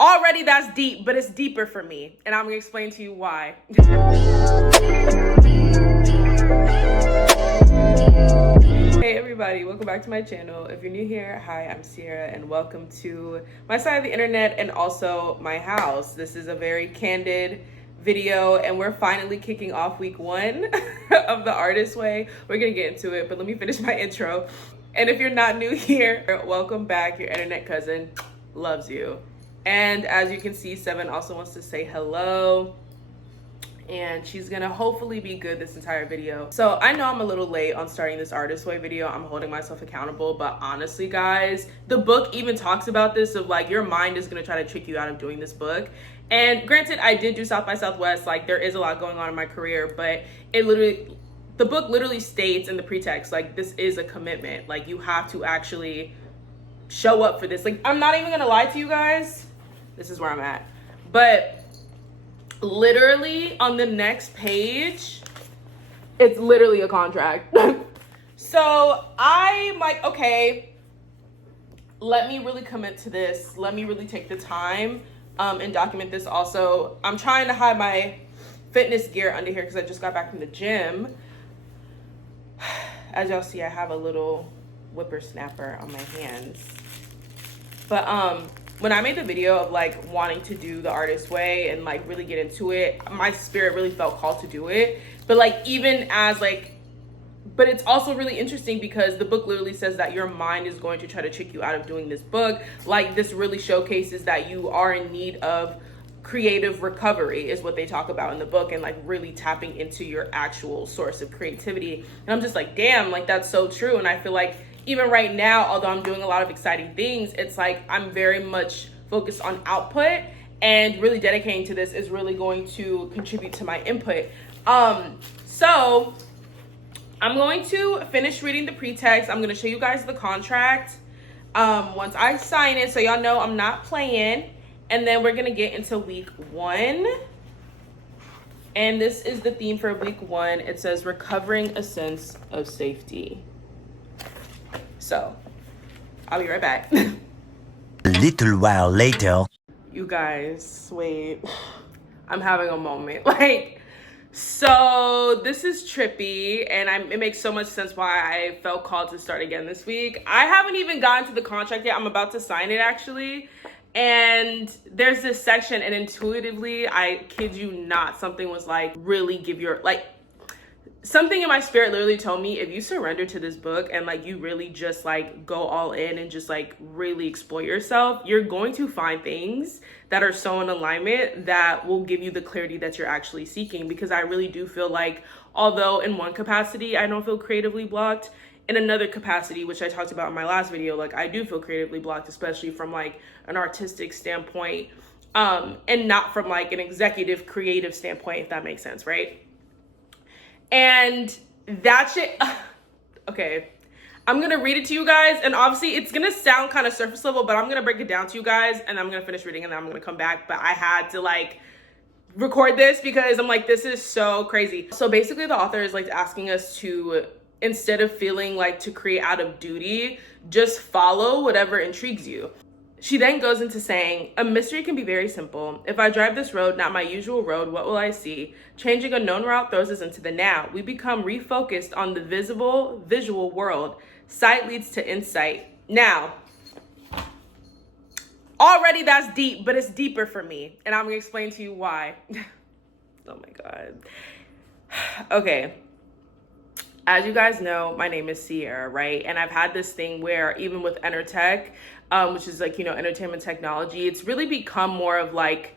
Already that's deep, but it's deeper for me. And I'm gonna explain to you why. Hey everybody, welcome back to my channel. If you're new here, hi, I'm Sierra and welcome to my side of the internet and also my house. This is a very candid video and we're finally kicking off week 1 of the Artist Way. We're gonna get into it, but let me finish my intro. And if you're not new here, welcome back. Your internet cousin loves you. And as you can see, Seven also wants to say hello. And she's gonna hopefully be good this entire video. So I know I'm a little late on starting this Artist Way video. I'm holding myself accountable, but honestly guys, the book even talks about this of like your mind is gonna try to trick you out of doing this book. And granted, I did do South by Southwest, like there is a lot going on in my career, but the book literally states in the pretext, like this is a commitment. Like you have to actually show up for this. Like I'm not even gonna lie to you guys. This is where I'm at. But literally on the next page, it's literally a contract. So I'm like, okay, let me really commit to this. Let me really take the time and document this also. I'm trying to hide my fitness gear under here because I just got back from the gym. As y'all see, I have a little whippersnapper on my hands. But when I made the video of like wanting to do the Artist Way and like really get into it, my spirit really felt called to do it. But like even as like, but it's also really interesting because the book literally says that your mind is going to try to trick you out of doing this book. Like this really showcases that you are in need of creative recovery is what they talk about in the book, and like really tapping into your actual source of creativity. And I'm just like, damn, like that's so true. And I feel like even right now, although I'm doing a lot of exciting things, it's like I'm very much focused on output, and really dedicating to this is really going to contribute to my input. So I'm going to finish reading the pretext. I'm going to show you guys the contract once I sign it, so y'all know I'm not playing. And then we're going to get into week 1. And this is the theme for week 1. It says recovering a sense of safety. So I'll be right back. A little while later. You guys, wait, I'm having a moment. Like, so this is trippy, and it makes so much sense why I felt called to start again this week. I haven't even gotten to the contract yet. I'm about to sign it actually. And there's this section, and intuitively, I kid you not, something was like, really give your, like, something in my spirit literally told me, if you surrender to this book and like you really just like go all in and just like really explore yourself, you're going to find things that are so in alignment that will give you the clarity that you're actually seeking. Because I really do feel like, although in one capacity I don't feel creatively blocked, in another capacity, which I talked about in my last video, like I do feel creatively blocked, especially from like an artistic standpoint, and not from like an executive creative standpoint, if that makes sense, right? And that shit, okay, I'm gonna read it to you guys, and obviously it's gonna sound kind of surface level, but I'm gonna break it down to you guys, and I'm gonna finish reading, and then I'm gonna come back. But I had to like record this because I'm like, this is so crazy. So basically the author is like asking us to, instead of feeling like to create out of duty, just follow whatever intrigues you. She then goes into saying, a mystery can be very simple. If I drive this road, not my usual road, what will I see? Changing a known route throws us into the now. We become refocused on the visual world. Sight leads to insight. Now, already that's deep, but it's deeper for me. And I'm gonna explain to you why. Oh my God. Okay. As you guys know, my name is Sierra, right? And I've had this thing where even with Entertech, which is like, you know, entertainment technology, it's really become more of like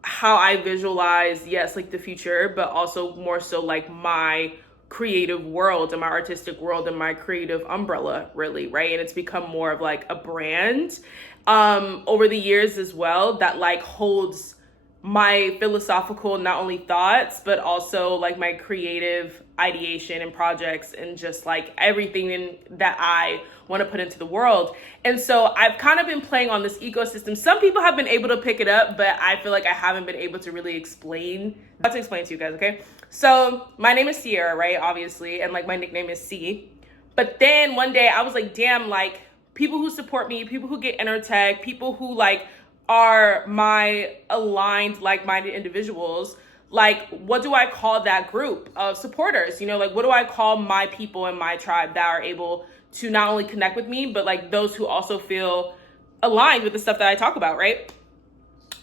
how I visualize, yes, like the future, but also more so like my creative world and my artistic world and my creative umbrella, really, right? And it's become more of like a brand over the years as well that like holds my philosophical, not only thoughts, but also like my creative ideation and projects and just like everything that I want to put into the world. And so I've kind of been playing on this ecosystem. Some people have been able to pick it up, but I feel like I haven't been able to really explain. I'll have to explain to you guys, okay? So my name is Sierra, right? Obviously. And like my nickname is C. But then one day I was like, damn, like people who support me, people who get Entertech, people who like are my aligned, like-minded individuals, like, what do I call that group of supporters? You know, like, what do I call my people in my tribe that are able to not only connect with me, but like those who also feel aligned with the stuff that I talk about, right?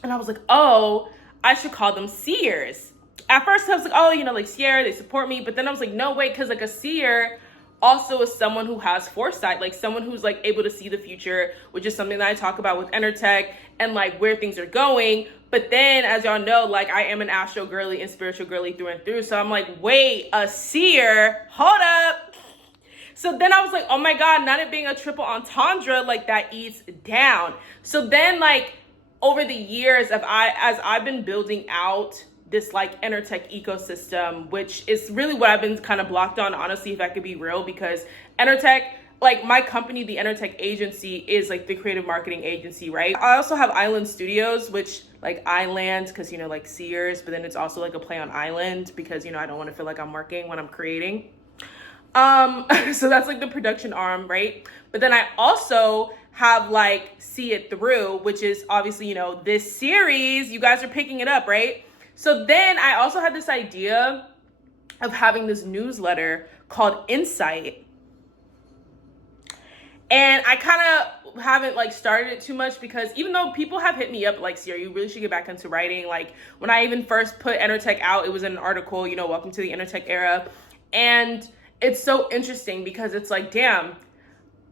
And I was like, oh, I should call them seers. At first I was like, oh, you know, like seer, they support me. But then I was like, no, wait, because like a seer also is someone who has foresight, like someone who's like able to see the future, which is something that I talk about with Enertech and like where things are going. But then, as y'all know, like I am an astro girly and spiritual girly through and through. So I'm like, wait, a seer, hold up. So then I was like, oh my God, not it being a triple entendre, like that eats down. So then like over the years as I've been building out this like Enertech ecosystem, which is really what I've been kind of blocked on, honestly, if I could be real, because Enertech, like my company, the Enertech agency, is like the creative marketing agency, right? I also have Island Studios, which like island, because, you know, like seers, but then it's also like a play on island because, you know, I don't want to feel like I'm working when I'm creating. So that's like the production arm, right? But then I also have like See It Through, which is obviously, you know, this series, you guys are picking it up, right? So then I also had this idea of having this newsletter called Insight. And I kind of haven't like started it too much because even though people have hit me up like, Sierra, you really should get back into writing. Like when I even first put Enertech out, it was in an article, you know, welcome to the Enertech era. And it's so interesting because it's like, damn,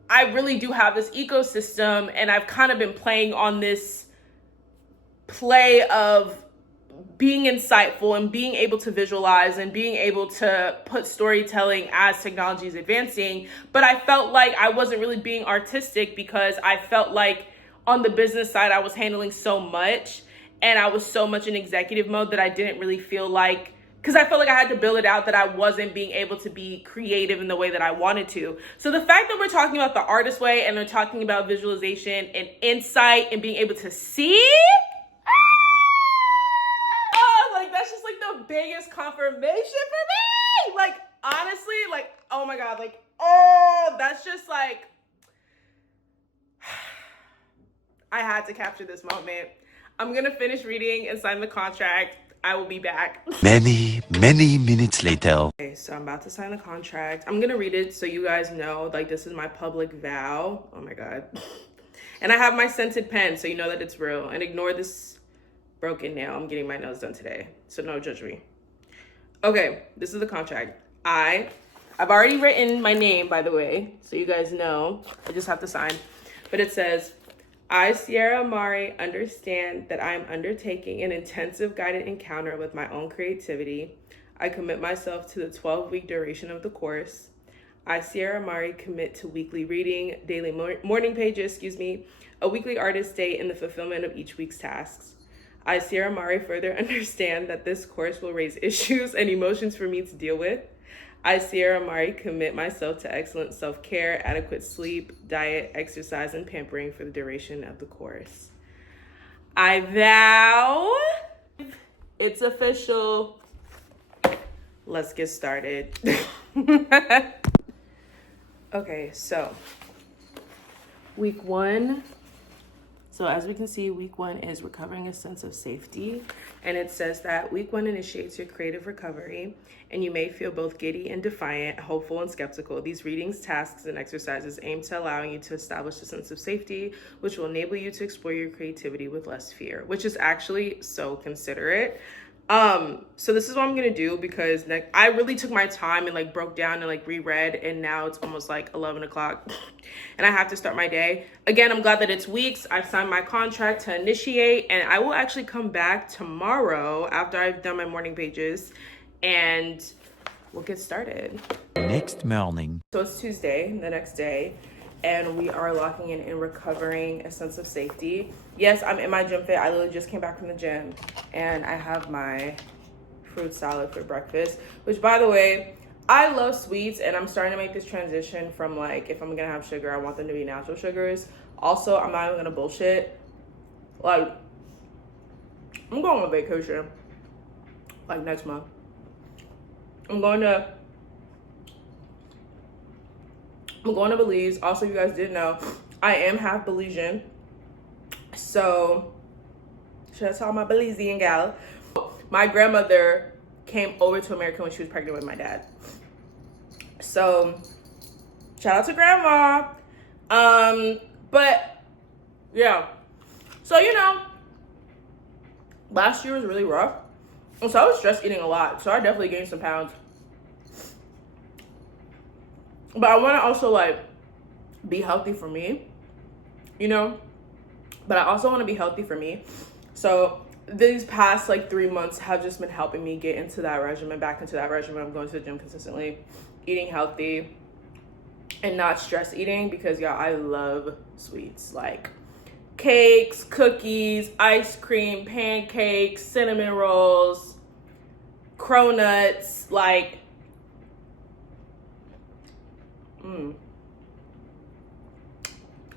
I really do have this ecosystem and I've kind of been playing on this play of being insightful and being able to visualize and being able to put storytelling as technology is advancing. But I felt like I wasn't really being artistic because I felt like on the business side, I was handling so much and I was so much in executive mode that I didn't really feel like, because I felt like I had to build it out, that I wasn't being able to be creative in the way that I wanted to. So the fact that we're talking about the artist way and we're talking about visualization and insight and being able to see, like that's just like the biggest confirmation for me. Like honestly, like oh my God, like oh, that's just like I had to capture this moment. I'm gonna finish reading and sign the contract. I will be back. Many minutes later. Okay, so I'm about to sign the contract. I'm gonna read it so you guys know, like this is my public vow. Oh my God. And I have my scented pen so you know that it's real. And ignore this broken nail. I'm getting my nails done today, so no judge me. Okay, this is the contract. I've already written my name, by the way, so you guys know. I just have to sign. But it says, I, Sierra Amari, understand that I am undertaking an intensive guided encounter with my own creativity. I commit myself to the 12-week duration of the course. I, Sierra Amari, commit to weekly reading, daily morning pages, a weekly artist day, and the fulfillment of each week's tasks. I, Sierra Amari, further understand that this course will raise issues and emotions for me to deal with. I, Sierra Amari, commit myself to excellent self-care, adequate sleep, diet, exercise, and pampering for the duration of the course. I vow it's official. Let's get started. Okay, so week one. So as we can see, week one is recovering a sense of safety. And it says that week one initiates your creative recovery, and you may feel both giddy and defiant, hopeful and skeptical. These readings, tasks, and exercises aim to allowing you to establish a sense of safety, which will enable you to explore your creativity with less fear, which is actually so considerate. So this is what I'm gonna do because I really took my time and like broke down and like reread, and now it's almost like 11 o'clock and I have to start my day. Again, I'm glad that it's weeks. I've signed my contract to initiate, and I will actually come back tomorrow after I've done my morning pages and we'll get started. Next morning. So it's Tuesday, the next day, and we are locking in and recovering a sense of safety. Yes, I'm in my gym fit. I literally just came back from the gym and I have my fruit salad for breakfast, which by the way, I love sweets, and I'm starting to make this transition from like, if I'm gonna have sugar, I want them to be natural sugars. Also, I'm not even gonna bullshit. Like, I'm going on vacation like next month. I'm going to Belize. Also, you guys didn't know, I am half Belizean. So Shout out to all my Belizean gal. My grandmother came over to America when she was pregnant with my dad. So shout out to grandma. But yeah. So, you know, last year was really rough. And so I was stress eating a lot. So I definitely gained some pounds. But I want to also like be healthy for me, you know? But I also want to be healthy for me. So these past like 3 months have just been helping me get into that regimen, back into that regimen. I'm going to the gym consistently, eating healthy, and not stress eating, because y'all, I love sweets, like cakes, cookies, ice cream, pancakes, cinnamon rolls, cronuts, like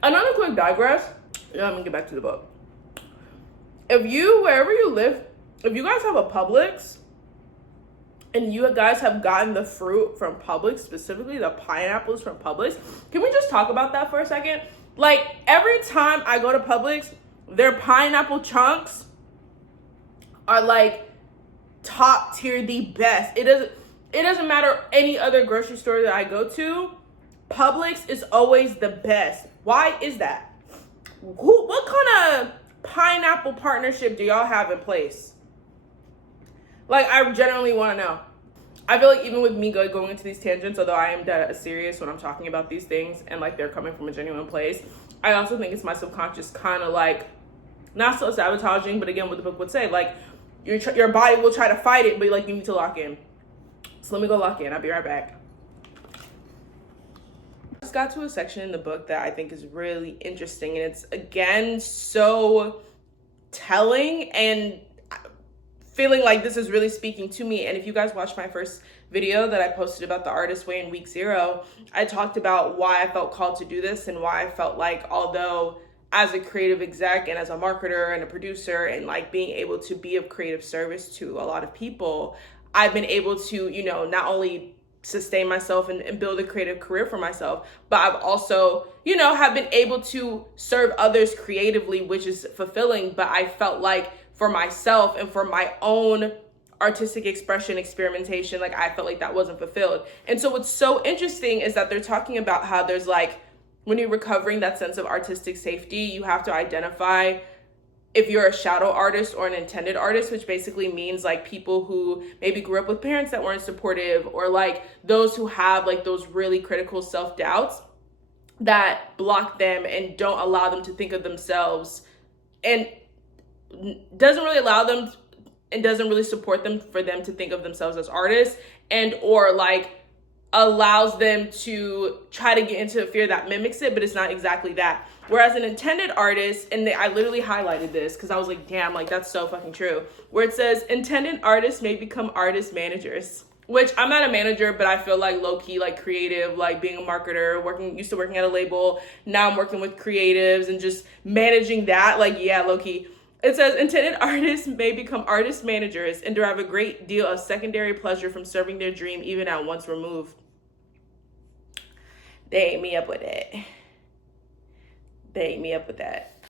Another quick digress. Yeah, I'm gonna get back to the book. If you, wherever you live, if you guys have a Publix and you guys have gotten the fruit from Publix, specifically the pineapples from Publix, can we just talk about that for a second? Like, every time I go to Publix, their pineapple chunks are like top tier, the best. It doesn't matter any other grocery store that I go to. Publix is always the best. Why is that? What kind of pineapple partnership do y'all have in place? Like, I genuinely want to know. I feel like even with me going into these tangents, although I am dead serious when I'm talking about these things and like they're coming from a genuine place, I also think it's my subconscious kind of like, not so sabotaging, but again, what the book would say, like your body will try to fight it, but like you need to lock in. So let me go lock in. I'll be right back. I just got to a section in the book that I think is really interesting, and it's again so telling and feeling like this is really speaking to me. And if you guys watched my first video that I posted about the artist way in week 0, I talked about why I felt called to do this and why I felt like, although as a creative exec and as a marketer and a producer and like being able to be of creative service to a lot of people, I've been able to, you know, not only sustain myself and build a creative career for myself, but I've also, you know, have been able to serve others creatively, which is fulfilling. But I felt like for myself and for my own artistic expression, experimentation, like I felt like that wasn't fulfilled. And so what's so interesting is that they're talking about how there's like, when you're recovering that sense of artistic safety, you have to identify if you're a shadow artist or an intended artist, which basically means like people who maybe grew up with parents that weren't supportive, or like those who have like those really critical self-doubts that block them and don't allow them to think of themselves, and doesn't really allow them and doesn't really support them for them to think of themselves as artists, and or like allows them to try to get into a fear that mimics it, but it's not exactly that. Whereas an intended artist, and I literally highlighted this because I was like, damn, like that's so fucking true, where it says intended artists may become artist managers, which I'm not a manager, but I feel like low-key, like creative, like being a marketer, used to working at a label, now I'm working with creatives and just managing that, like, yeah, low-key. It says intended artists may become artist managers and derive a great deal of secondary pleasure from serving their dream even at once removed. They ate me up with that. They ate me up with that.